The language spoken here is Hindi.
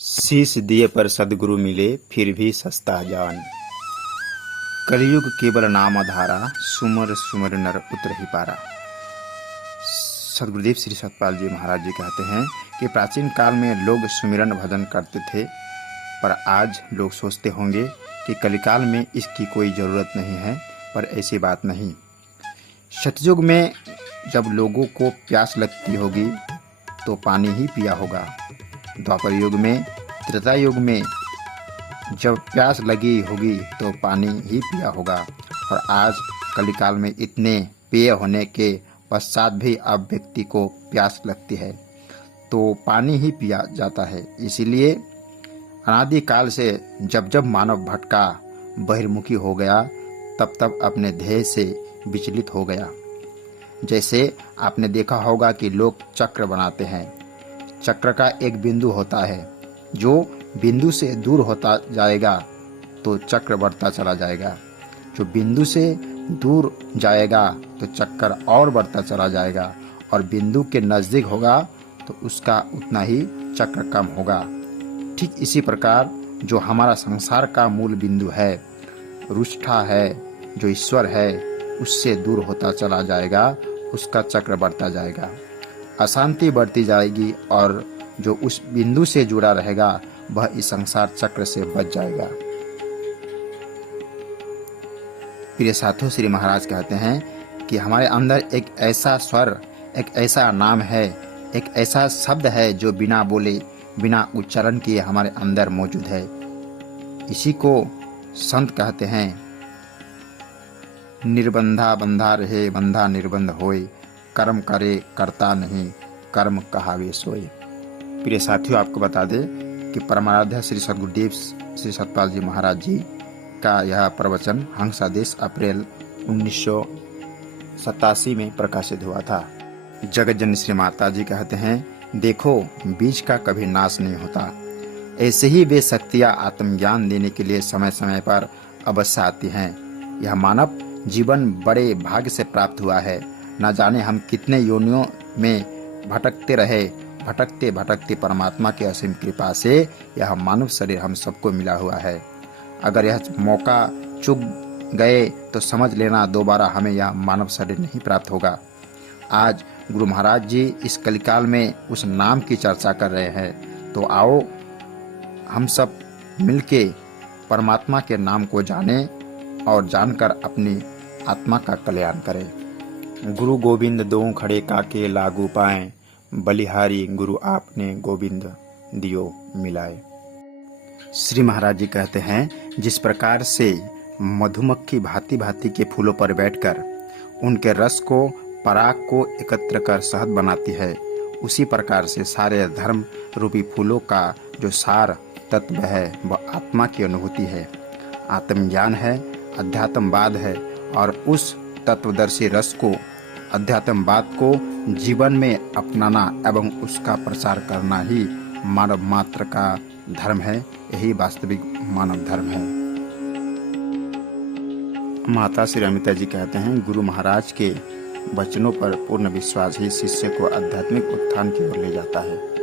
शीश दिए पर सद्गुरु मिले फिर भी सस्ता जान। कलयुग केवल नाम आधारा, सुमर सुमर नर उतर ही पारा। सदगुरुदेव श्री सतपाल जी महाराज जी कहते हैं कि प्राचीन काल में लोग सुमिरन भजन करते थे, पर आज लोग सोचते होंगे कि कलिकाल में इसकी कोई ज़रूरत नहीं है, पर ऐसी बात नहीं। सतयुग में जब लोगों को प्यास लगती होगी तो पानी ही पिया होगा। द्वापर युग में, त्रेता युग में जब प्यास लगी होगी तो पानी ही पिया होगा, और आज कलिकाल में इतने पेय होने के पश्चात भी अब व्यक्ति को प्यास लगती है तो पानी ही पिया जाता है। इसीलिए अनादिकाल से जब जब मानव भटका, बहिर्मुखी हो गया, तब तब अपने ध्येय से विचलित हो गया। जैसे आपने देखा होगा कि लोग चक्र बनाते हैं। चक्र का एक बिंदु होता है, जो बिंदु से दूर होता जाएगा तो चक्र बढ़ता चला जाएगा, जो बिंदु से दूर जाएगा तो चक्कर और बढ़ता चला जाएगा, और बिंदु के नज़दीक होगा तो उसका उतना ही चक्र कम होगा। ठीक इसी प्रकार जो हमारा संसार का मूल बिंदु है, रुष्ठा है, जो ईश्वर है, उससे दूर होता चला जाएगा, उसका चक्र बढ़ता जाएगा, अशांति बढ़ती जाएगी, और जो उस बिंदु से जुड़ा रहेगा वह इस संसार चक्र से बच जाएगा। प्रिय साथियों, श्री महाराज कहते हैं कि हमारे अंदर एक ऐसा स्वर, एक ऐसा नाम है, एक ऐसा शब्द है जो बिना बोले, बिना उच्चारण किए हमारे अंदर मौजूद है। इसी को संत कहते हैं, निर्बंधा बंधा रहे, बंधा निर्बंध होए, कर्म करे करता नहीं, कर्म कहावे सोए। प्रिय साथियों, आपको बता दें कि परमाराध्य श्री सदगुरुदेव श्री सतपाल जी महाराज जी का यह प्रवचन हंसादेश अप्रैल 1987 में प्रकाशित हुआ था। जगत जननी श्री माता जी कहते हैं, देखो बीज का कभी नाश नहीं होता, ऐसे ही वे शक्तियाँ आत्मज्ञान देने के लिए समय समय पर अवश्य आती हैं। यह मानव जीवन बड़े भाग्य से प्राप्त हुआ है। न जाने हम कितने योनियों में भटकते रहे, भटकते भटकते परमात्मा की असीम कृपा से यह मानव शरीर हम सबको मिला हुआ है। अगर यह मौका चूक गए तो समझ लेना दोबारा हमें यह मानव शरीर नहीं प्राप्त होगा। आज गुरु महाराज जी इस कलिकाल में उस नाम की चर्चा कर रहे हैं, तो आओ हम सब मिलके परमात्मा के नाम को जानें और जानकर अपनी आत्मा का कल्याण करें। गुरु गोविंद दो खड़े काके लागू पाएं, बलिहारी गुरु आपने गोविंद दियो मिलाए। श्री महाराज जी कहते हैं, जिस प्रकार से मधुमक्खी भांति भांति के फूलों पर बैठकर उनके रस को, पराग को एकत्र कर शहद बनाती है, उसी प्रकार से सारे धर्म रूपी फूलों का जो सार तत्व है वह आत्मा की अनुभूति है, आत्मज्ञान है, अध्यात्मवाद है, और उस तत्वदर्शी रस को, अध्यात्मवाद को जीवन में अपनाना एवं उसका प्रचार करना ही मानव मात्र का धर्म है। यही वास्तविक मानव धर्म है। माता श्री अमिता जी कहते हैं, गुरु महाराज के वचनों पर पूर्ण विश्वास ही शिष्य को आध्यात्मिक उत्थान की ओर ले जाता है।